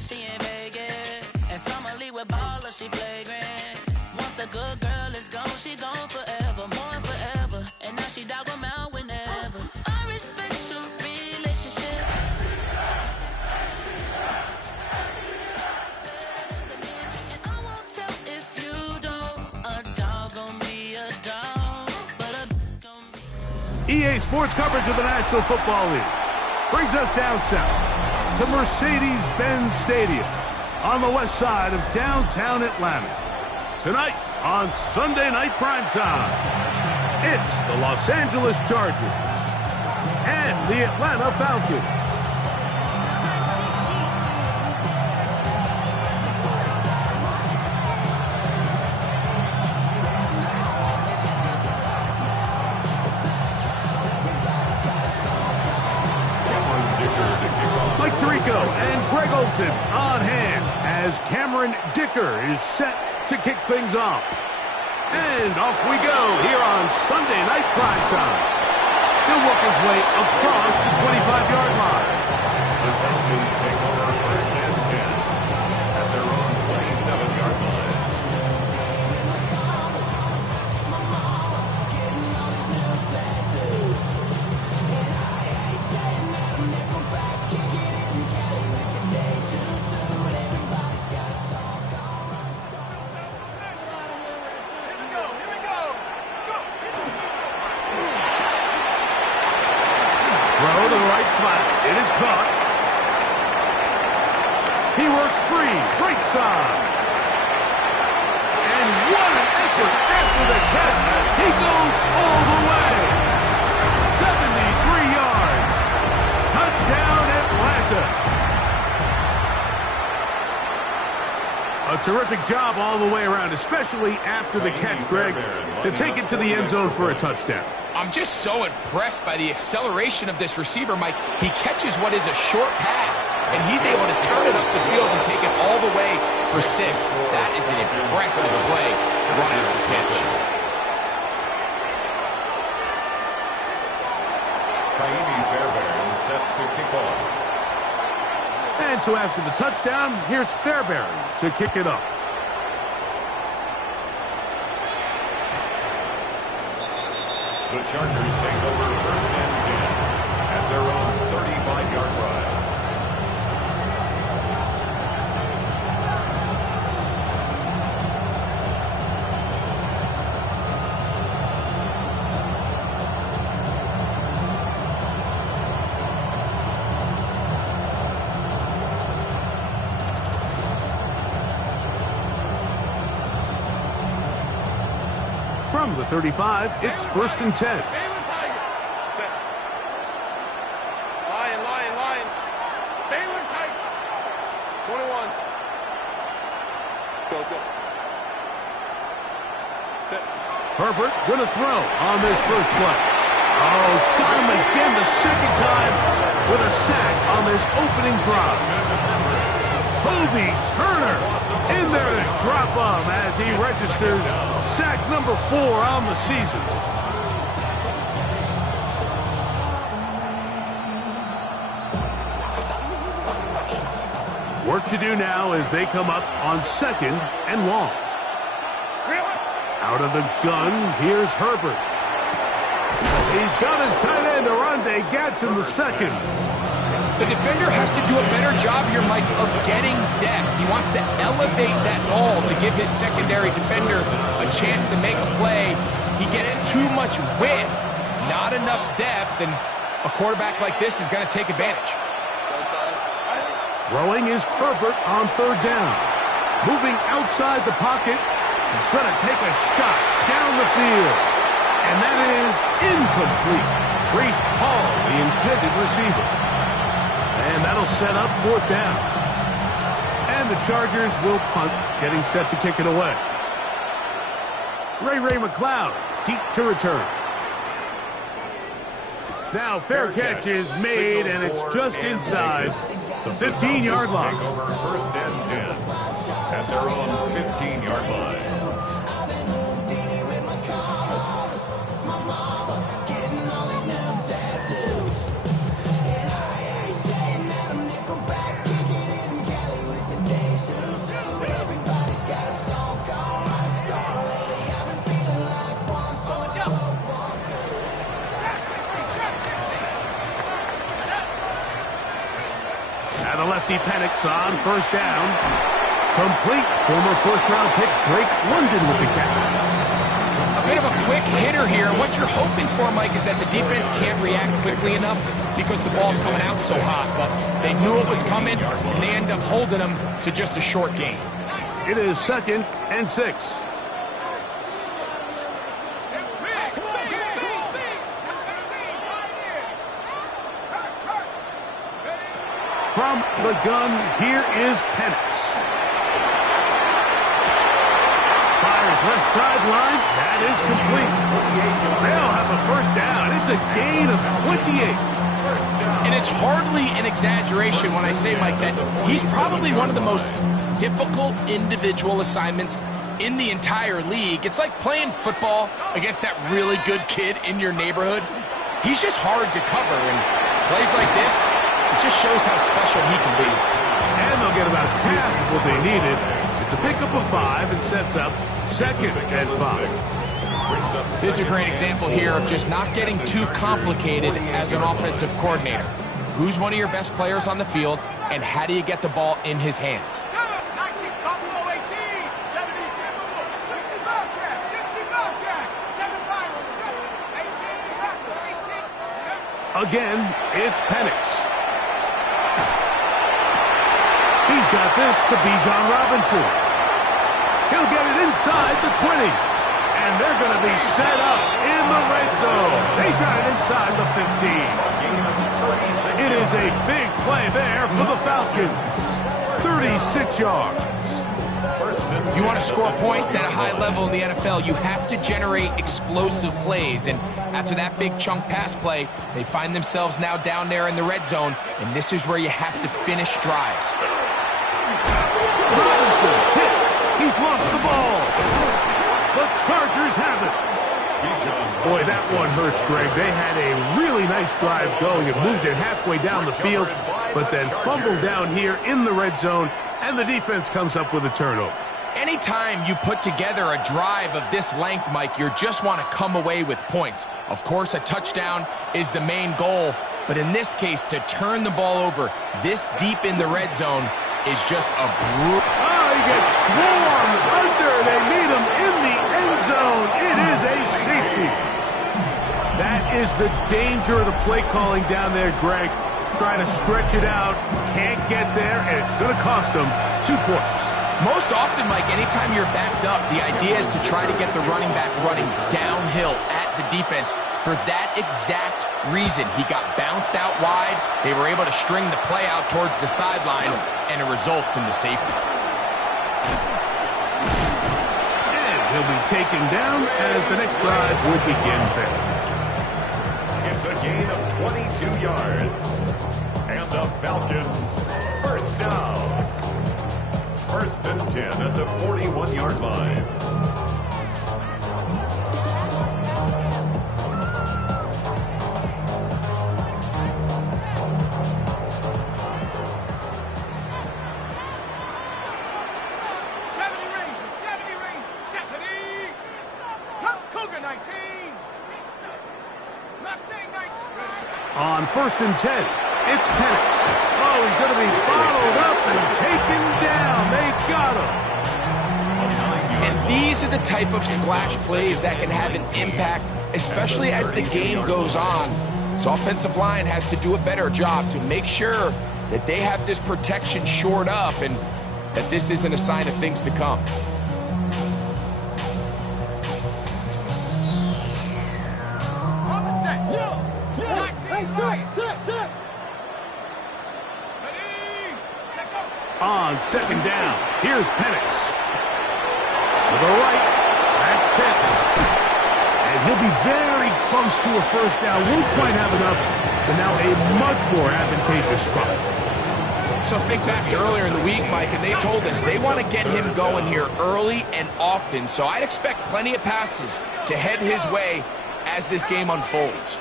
She in Vegas, and Summer Lee with baller, she flagrant. Once a good girl is gone, she gone forever, more forever. And now she dog 'em out whenever. I respect your relationship. And I won't tell if you don't. A dog gon' be a dog, but a gon' be. EA Sports coverage of the National Football League brings us down south to Mercedes-Benz Stadium on the west side of downtown Atlanta. Tonight on Sunday Night Primetime, it's the Los Angeles Chargers and the Atlanta Falcons. Tirico and Greg Olson on hand as Cameron Dicker is set to kick things off. And off we go here on Sunday Night Primetime. He'll work his way across the 25-yard line. The Falcons take over first and 10 at their own 27-yard line. Throw to the right flat. It is caught. He works free. Right side. And what an effort after the catch. He goes all the way. 73 yards. Touchdown, Atlanta. A terrific job all the way around, especially after the catch, Greg, to take it to the end zone for a touchdown. I'm just so impressed by the acceleration of this receiver, Mike. He catches what is a short pass, and he's able to turn it up the field and take it all the way for 6. That is an impressive play right off the catch. Fairbairn set to kick off. And so after the touchdown, here's Fairbairn to kick it off. The Chargers take over first and 10 at their own 35-yard line. From the 35, it's first and 10. Herbert going to throw on this first play. Oh, got him again the second time with a sack on this opening drive. Kobe Turner in there to drop him as he registers sack number 4 on the season. Work to do now as they come up on 2nd and long. Out of the gun, here's Herbert. He's got his tight end, Arande Gadsden the second. The defender has to do a better job here, Mike, of getting depth. He wants to elevate that ball to give his secondary defender a chance to make a play. He gets too much width, not enough depth, and a quarterback like this is going to take advantage. Throwing is Herbert on 3rd down. Moving outside the pocket. He's going to take a shot down the field. And that is incomplete. Breece Hall, the intended receiver. And And that'll set up 4th down. And the Chargers will punt, getting set to kick it away. Ray McLeod, deep to return. Now fair catch is made, and it's just inside the 15-yard line. Take over 1st and 10 at their own 15-yard line. The lefty Penix on 1st down. Complete. Former 1st-round pick Drake London with the catch. A bit of a quick hitter here. What you're hoping for, Mike, is that the defense can't react quickly enough because the ball's coming out so hot. But they knew it was coming, and they end up holding them to just a short gain. It is 2nd and 6. From the gun, here is Penix. Fires left sideline. That is complete. They'll have a 1st down. It's a gain of 28. And it's hardly an exaggeration when I say, Mike, that he's probably one of the most difficult individual assignments in the entire league. It's like playing football against that really good kid in your neighborhood. He's just hard to cover, and plays like this, it just shows how special he can be. And they'll get about half of what they needed. It's a pickup of 5 and sets up 2nd and 5. This is a great example here of just not getting too complicated as an offensive coordinator. Who's one of your best players on the field, and how do you get the ball in his hands? Again, it's Penix. He's got this to Bijan Robinson. He'll get it inside the 20. And they're going to be set up in the red zone. They got it inside the 15. It is a big play there for the Falcons. 36 yards. If you want to score points at a high level in the NFL, you have to generate explosive plays. And after that big chunk pass play, they find themselves now down there in the red zone. And this is where you have to finish drives. Robinson hit. He's lost the ball. The Chargers have it. Boy, that one hurts, Greg. They had a really nice drive going. It moved it halfway down the field, but then fumbled down here in the red zone, and the defense comes up with a turnover. Anytime you put together a drive of this length, Mike, you just want to come away with points. Of course, a touchdown is the main goal, but in this case, to turn the ball over this deep in the red zone is just a brutal. Oh, he gets swarmed under. They meet him in the end zone. It is a safety. That is the danger of the play calling down there, Greg. Trying to stretch it out, can't get there, and it's going to cost them 2 points. Most often, Mike, anytime you're backed up, the idea is to try to get the running back running downhill at the defense. For that exact reason, he got bounced out wide. They were able to string the play out towards the sideline, and it results in the safety. And he'll be taken down as the next drive will begin there. It's a gain of 22 yards. And the Falcons, 1st down. 1st and 10 at the 41-yard line. On 1st and 10, it's Penix. Oh, he's going to be bottled up and taken down. They've got him. And these are the type of splash plays that can have an impact, especially as the game goes on. So offensive line has to do a better job to make sure that they have this protection shored up and that this isn't a sign of things to come. On second down, here's Penix. To the right, that's Pitts. And he'll be very close to a first down. Won't quite have enough, but now a much more advantageous spot. So think back to earlier in the week, Mike, and they told us they want to get him going here early and often. So I'd expect plenty of passes to head his way as this game unfolds.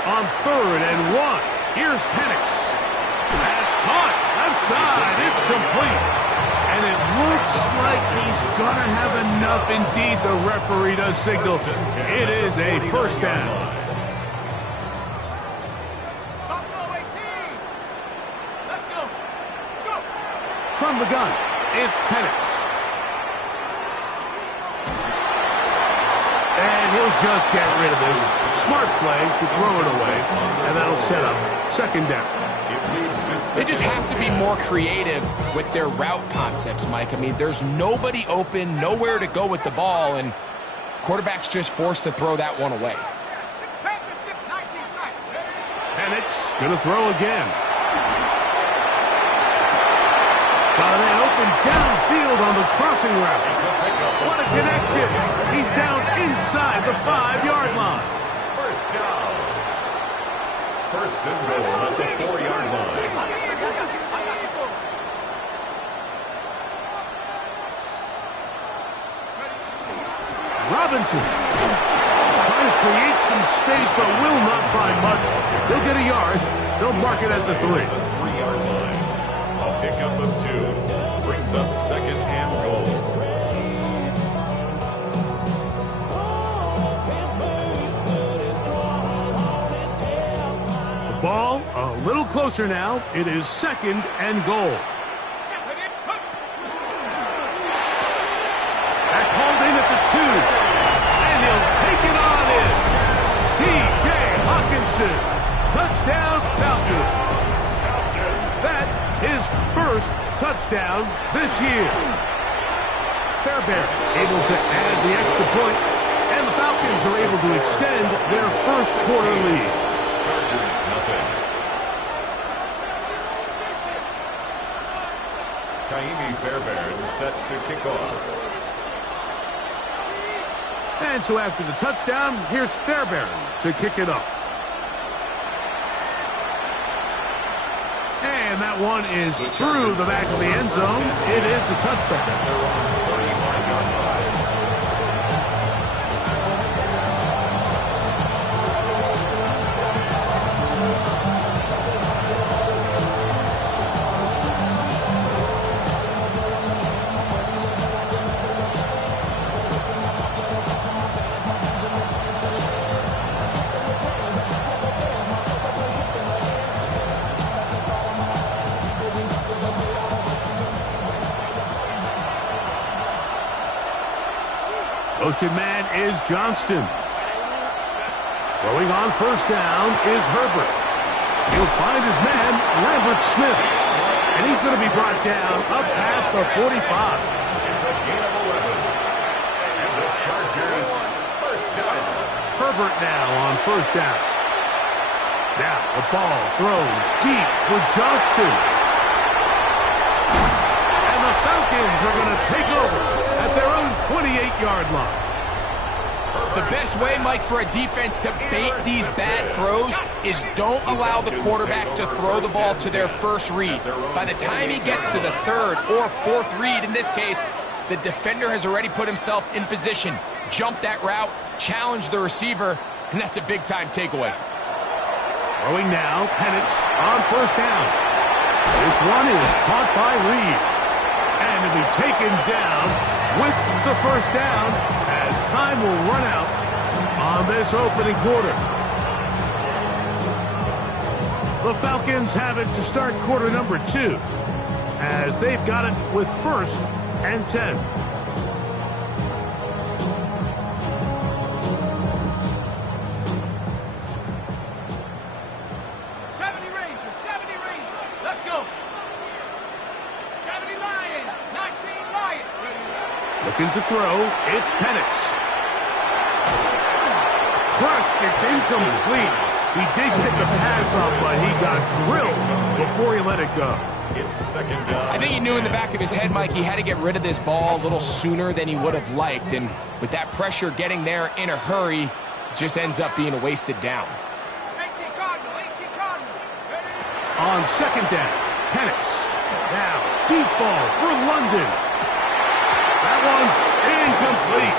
On 3rd and 1, here's Penix. That's caught. Left side, it's complete. And it looks like he's going to have enough. Indeed, the referee does signal it is a first down. From the gun, it's Penix. And he'll just get rid of this. Smart play to throw it away, and that'll set up second down. They just have to be more creative with their route concepts, Mike. I mean, there's nobody open, nowhere to go with the ball, and quarterback's just forced to throw that one away. Penix going to throw again. Got a man open downfield on the crossing route. What a connection. He's down inside the 5-yard line. First down. First and goal at the 4-yard line. Robinson trying to create some space, but will not find much. He'll get a yard. They'll mark it at the 3. 3-yard line. A pickup of 2 brings up second and goal. Ball a little closer now. It is second and goal. That's hauled in at the 2. And he'll take it on in. T.J. Hawkinson. Touchdown, Falcons. That's his first touchdown this year. Fairbairn able to add the extra point, and the Falcons are able to extend their first quarter lead. Chargers, nothing. Kaimi Fairbairn set to kick off. And so after the touchdown, here's Fairbairn to kick it off. And that one is through the back of the end zone. It is a touchback. Motion man is Johnston. Throwing on first down is Herbert. He'll find his man, Lambert Smith. And he's going to be brought down up past the 45. It's a gain of 11. And the Chargers first down. Herbert now on first down. Now the ball thrown deep for Johnston. And the Falcons are going to take over at their own 28-yard line. The best way, Mike, for a defense to bait these bad throws is don't allow the quarterback to throw the ball to their first read. By the time he gets to the 3rd or 4th read, in this case, the defender has already put himself in position, jump that route, challenge the receiver, and that's a big-time takeaway. Throwing now, Penix on first down. This one is caught by Reed. And to be taken down with the first down as time will run out on this opening quarter. The Falcons have it to start quarter number 2 as they've got it with 1st and 10. Looking to throw. It's Penix. Crushed. It's incomplete. He did get the pass off, but he got drilled before he let it go. It's second down. I think he knew in the back of his head, Mike, he had to get rid of this ball a little sooner than he would have liked. And with that pressure getting there in a hurry, it just ends up being a wasted down. On second down, Penix. Now, deep ball for London. That one's incomplete.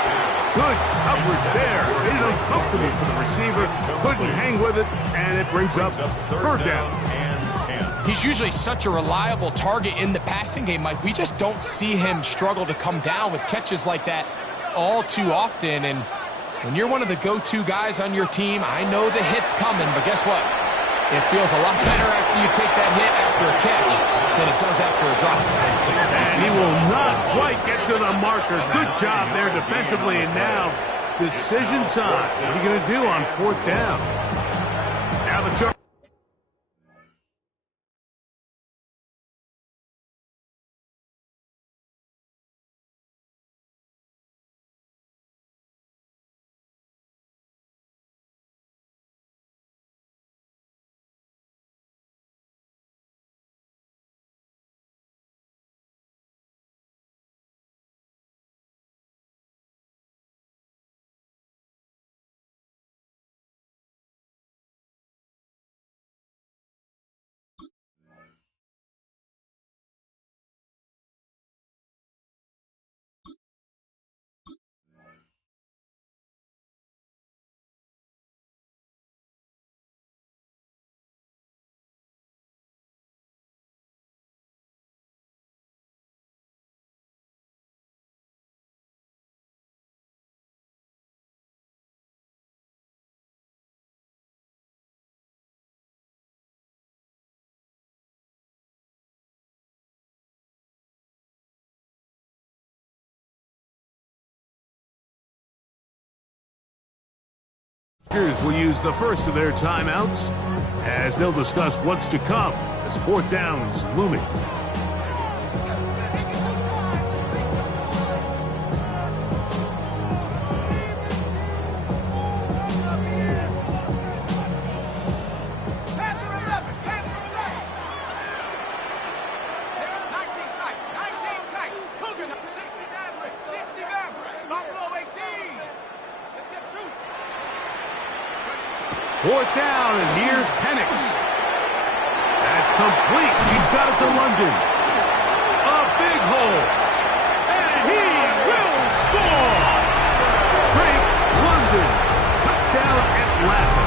Good coverage there. Made it uncomfortable for the receiver. Couldn't hang with it, and it brings up third down. And 10. He's usually such a reliable target in the passing game, Mike. We just don't see him struggle to come down with catches like that all too often. And when you're one of the go-to guys on your team, I know the hit's coming, but guess what? It feels a lot better after you take that hit after a catch than it does after a drop. And he will not quite get to the marker. Good job there defensively. And now, decision time. What are you going to do on fourth down? Now the charge. Will use the first of their timeouts as they'll discuss what's to come as fourth down's looming. Fourth down, and here's Penix. That's complete. He's got it to London. A big hole. And he will score. Drake London. Touchdown Atlanta.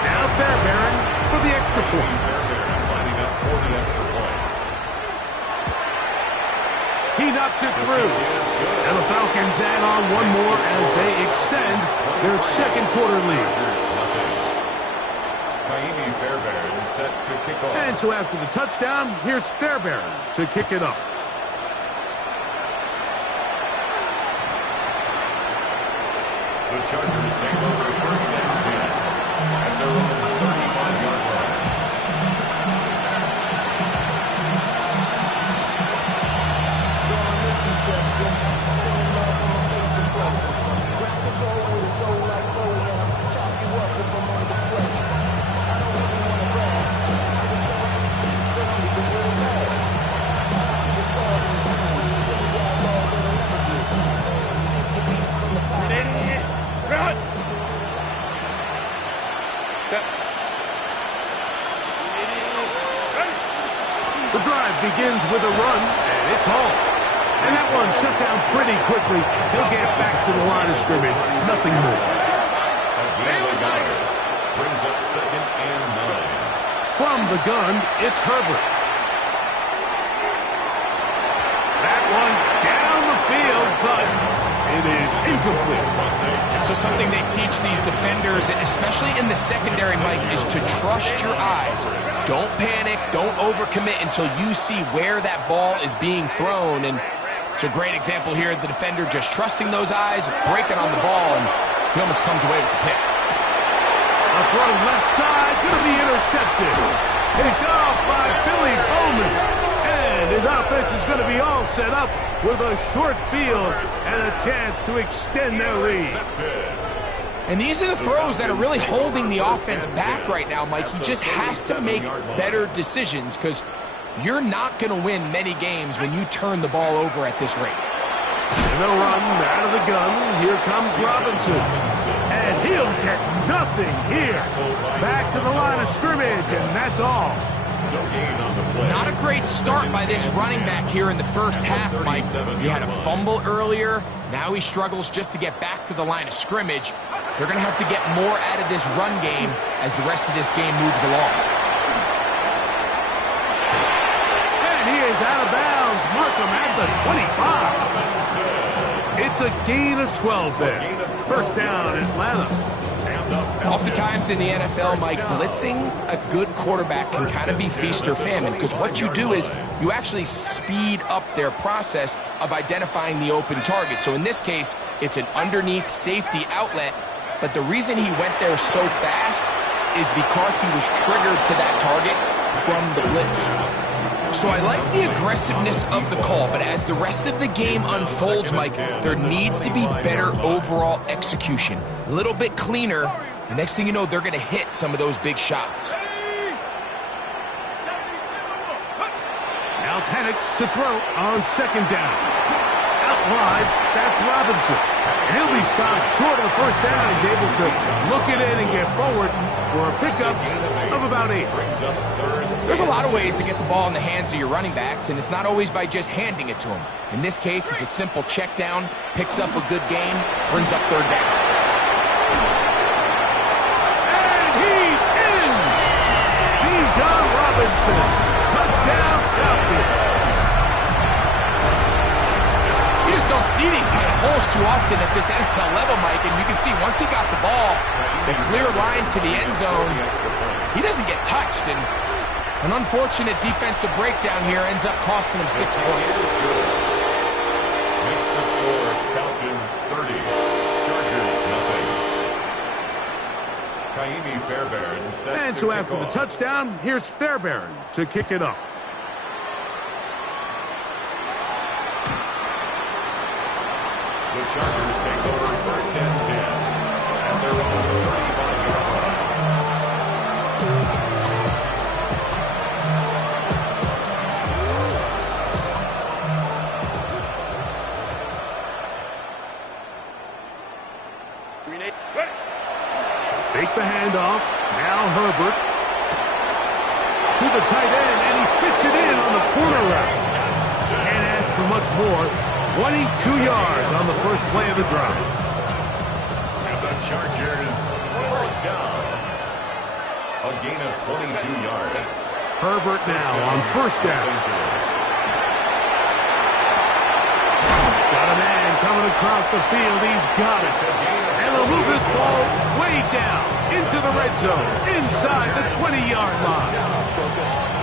Now Fairbairn for the extra point. Fairbairn lining up for the extra point. He knocks it through. And the Falcons add on one more as they extend their second quarter lead. Fairbairn set to kick off. And so after the touchdown, here's Fairbairn to kick it off. The Chargers take over first and 10 at their own 35-yard line. Ground control with a soul like Rohan. Chop you up if I'm under pressure. The drive begins with a run, and it's home. And that one shut down pretty quickly. He'll get back to the line of scrimmage. Nothing more. Brings up second and 9. From the gun, it's Herbert. That one down the field, but it is incomplete. So something they teach these defenders, especially in the secondary, Mike, is to trust your eyes. Don't panic, don't overcommit until you see where that ball is being thrown. And it's a great example here, the defender just trusting those eyes, breaking on the ball, and he almost comes away with the pick. A throw left side, going to be intercepted. Picked off by Billy Bowman. And His offense is going to be all set up with a short field and a chance to extend their lead. And these are the throws that are really holding the offense back right now, Mike. He just has to make better decisions because you're not going to win many games when you turn the ball over at this rate. And they'll run out of the gun. Here comes Robinson. And he'll get nothing here. Back to the line of scrimmage, and that's all. Not a great start by this running back here in the first half, Mike. He had a fumble earlier. Now he struggles just to get back to the line of scrimmage. They're going to have to get more out of this run game as the rest of this game moves along. And he is out of bounds. Markham at the 25. It's a gain of 12 there. First down, Atlanta. Oftentimes in the NFL, Mike, blitzing a good quarterback can kind of be feast or famine because what you do is you actually speed up their process of identifying the open target. So in this case, it's an underneath safety outlet, but the reason he went there so fast is because he was triggered to that target from the blitz. So I like the aggressiveness of the call, but as the rest of the game unfolds, Mike, there needs to be better overall execution. A little bit cleaner. The next thing you know, they're going to hit some of those big shots. Now Penix to throw on second down. Out wide, that's Robinson. And he'll be stopped short of the first down. He's able to look it in and get forward for a pickup of about 8. There's a lot of ways to get the ball in the hands of your running backs, and it's not always by just handing it to them. In this case, it's a simple check down, picks up a good gain, brings up third down. John Robinson, touchdown Falcons. You just don't see these kind of holes too often at this NFL level, Mike, and you can see once he got the ball, the clear line to the end zone, he doesn't get touched, and an unfortunate defensive breakdown here ends up costing him 6 points. Makes the score Falcons 30, Chargers nothing. And so after the touchdown, here's Fairbairn to kick it off. The Chargers take over first and 10. And they're on the 35-yard line. Fake the handoff. Now Herbert to the tight end, and he fits it in on the corner route. Can't ask for much more. 22 yards on the first play of the drive. And the Chargers first down. A gain of 22 yards. Herbert now on first down. Got a man coming across the field. He's got it. And they'll move this ball way down into the red zone, inside the 20-yard line.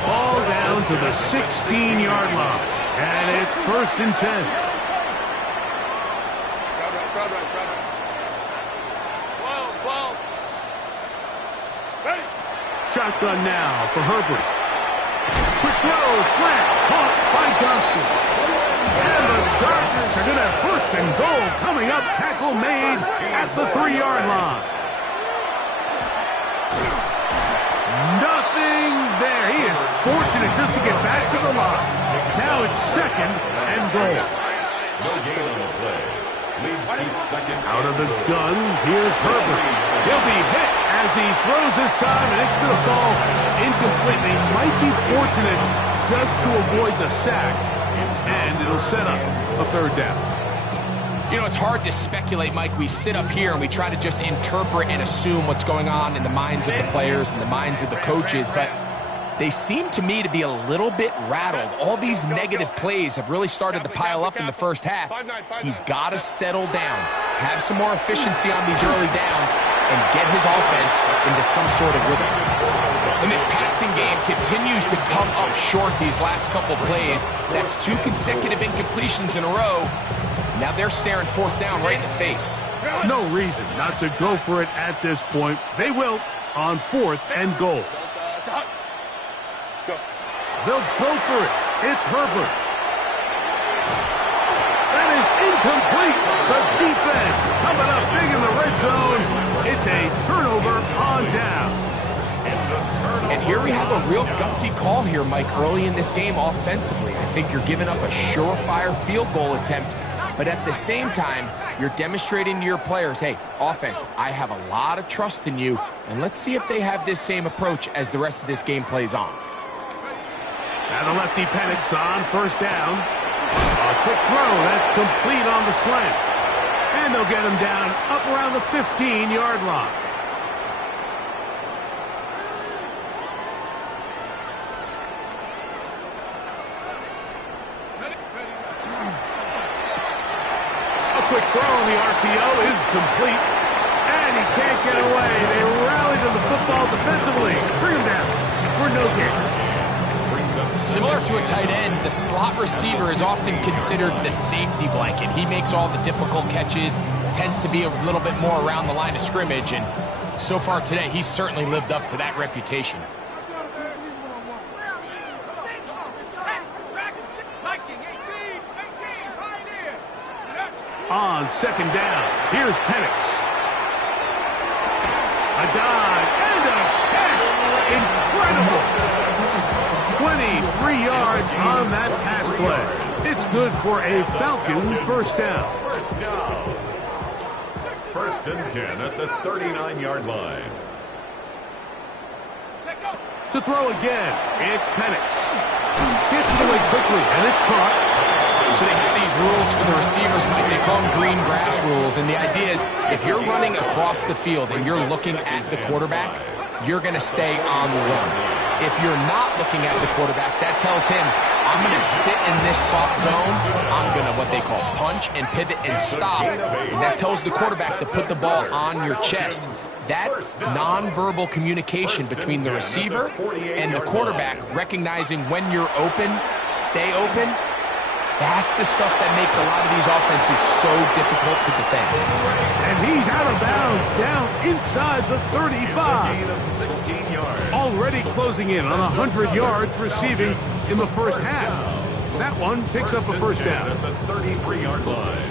Ball down to the 16-yard line. And it's first and 10. Shotgun now for Herbert. Quick throw, slant, caught by Johnston. And the Chargers are going to have first and goal coming up. Tackle made at the 3-yard line. Nothing there. He is fortunate just to get back to the line. Now it's second and goal. No gain on the play. Leads to second. Out of the gun, here's Herbert. He'll be hit as he throws this time, and it's going to fall incompletely. Might be fortunate just to avoid the sack, and it'll set up a third down. You know, it's hard to speculate, Mike. We sit up here and we try to just interpret and assume what's going on in the minds of the players and the minds of the coaches, but they seem to me to be a little bit rattled. All these negative plays have really started to pile up in the first half. He's got to settle down, have some more efficiency on these early downs, and get his offense into some sort of rhythm. And this passing game continues to come up short these last couple plays. That's 2 consecutive incompletions in a row. Now they're staring fourth down right in the face. No reason not to go for it at this point. They will on 4th and goal. They'll go for it. It's Herbert. That is incomplete. The defense coming up big in the red zone. It's a turnover on down. And here we have a real gutsy call here, Mike, early in this game offensively. I think you're giving up a surefire field goal attempt, but at the same time, you're demonstrating to your players, hey, offense, I have a lot of trust in you, and let's see if they have this same approach as the rest of this game plays on. Now the lefty Penix on first down. A quick throw, that's complete on the slant. And they'll get him down up around the 15-yard line. Quick throw on the RPO is complete, and he can't get away. They rally to the football defensively. Bring him down for no gain. Similar to a tight end, the slot receiver is often considered the safety blanket. He makes all the difficult catches, tends to be a little bit more around the line of scrimmage, and so far today, he's certainly lived up to that reputation. On second down, here's Penix. A dive and a catch. Incredible. 23 yards on that pass play. It's good for a Falcon first down. First and 10 at the 39-yard line. To throw again, it's Penix. Gets it away quickly, and it's caught. So they have these rules for the receivers, Mike. They call them green grass rules. And the idea is if you're running across the field and you're looking at the quarterback, you're going to stay on the run. If you're not looking at the quarterback, that tells him, I'm going to sit in this soft zone. I'm going to what they call punch and pivot and stop. And that tells the quarterback to put the ball on your chest. That nonverbal communication between the receiver and the quarterback, recognizing when you're open, stay open, that's the stuff that makes a lot of these offenses so difficult to defend. And he's out of bounds, down inside the 35. Already closing in on 100 yards receiving in the first half. That one picks up a first down. At the 33-yard line.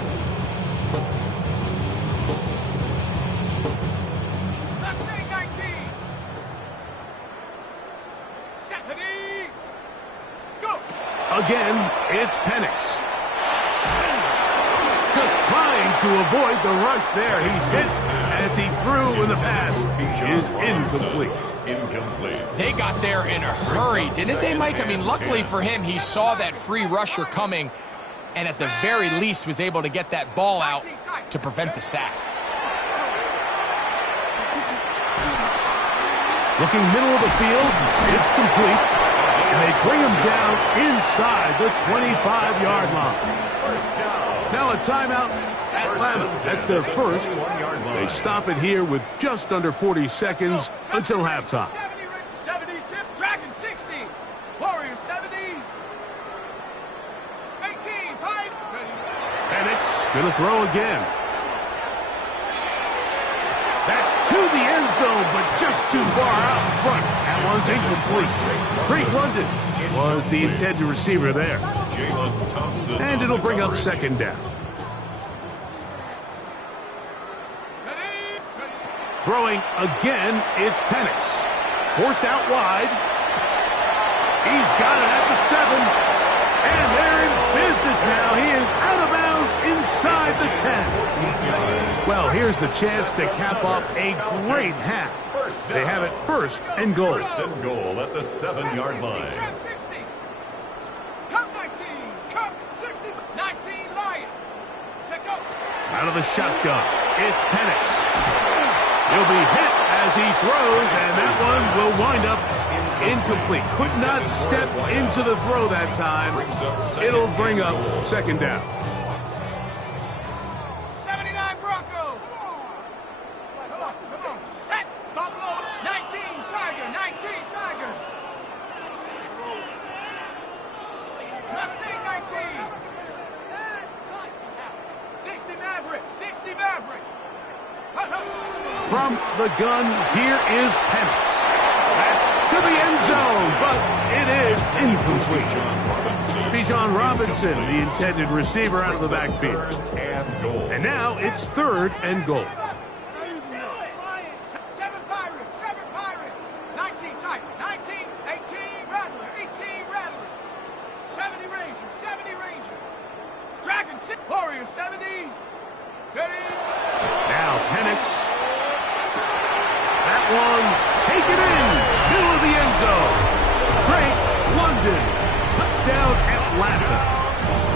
Again, it's Penix. Just trying to avoid the rush there. He's hit as he threw, and the pass is incomplete. They got there in a hurry, didn't they, Mike? I mean, luckily for him, he saw that free rusher coming, and at the very least was able to get that ball out to prevent the sack. Looking middle of the field, it's complete. And they bring him down inside the 25-yard line. Now a timeout, Atlanta. That's their first. They stop it here with just under 40 seconds until halftime. 70 tip, Dragon 60. Warriors 70. 18, Pine. Penix gonna throw again. That's to the end zone, but just too far out in front. That one's incomplete. Drake London was the intended receiver there. And it'll bring up second down. Throwing again, it's Penix. Forced out wide. He's got it at the 7. And they're in business now. He is out of bounds inside the 10. Well, here's the chance to cap off a great half. They have it first and goal. First and goal at the 7-yard line. Cup 19, Cup 60, 19, Lion. Check out. Out of the shotgun, it's Penix. He'll be hit as he throws, and that one will wind up incomplete. Could not step into the throw that time. It'll bring up second down. 79 Bronco. Come on. Set. Buffalo. 19 Tiger. 19 Tiger. Mustang 19. 60 Maverick. 60 Maverick. From the gun, here is Penix. That's to the end zone, but it is incomplete. Bijan Robinson, the intended receiver, out of the backfield. And now it's 3rd and goal. 7 Pirates, 19 Tiger, 19, 18 Rattler, 18 Rattler, 70 Ranger, Dragon 6, Warrior 70, ready? Now Penix. That one, take it in, middle of the end zone. Drake London, touchdown Atlanta.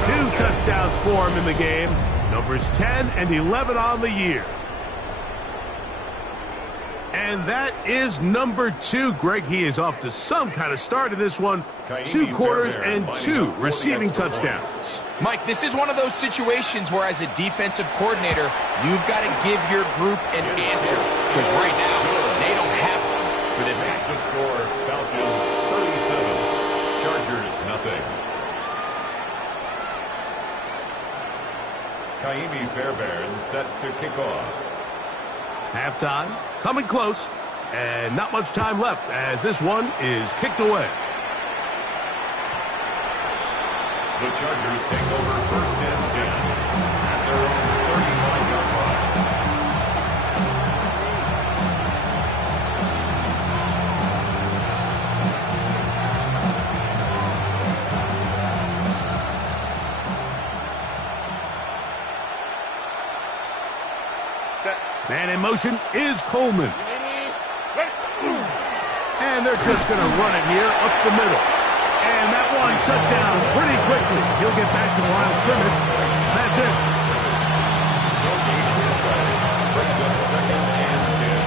2 touchdowns for him in the game. Numbers 10 and 11 on the year. And that is number 2. Greg, he is off to some kind of start in this one. 2 quarters and 2 receiving touchdowns. Mike, this is one of those situations where as a defensive coordinator, you've got to give your group an answer. Because right now, they don't have one for this guy. The score, Falcons 37, Chargers nothing. Kaimi Fairbairn set to kick off. Halftime, coming close, and not much time left as this one is kicked away. The Chargers take over 1st and 10 at their own 35-yard line. Man in motion is Coleman. And they're just going to run it here up the middle. And that one shut down pretty quickly. He'll get back to the line of scrimmage. That's it. Brings up 2nd and 10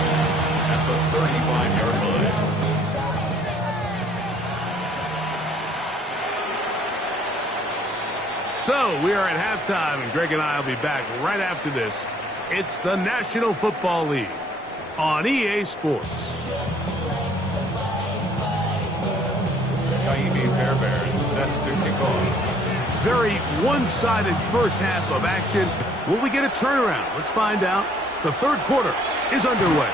at the 35-yard line. So we are at halftime, and Greg and I will be back right after this. It's the National Football League on EA Sports. Kaimi Fairbairn set to kick off. Very one-sided first half of action. Will we get a turnaround? Let's find out. The 3rd quarter is underway.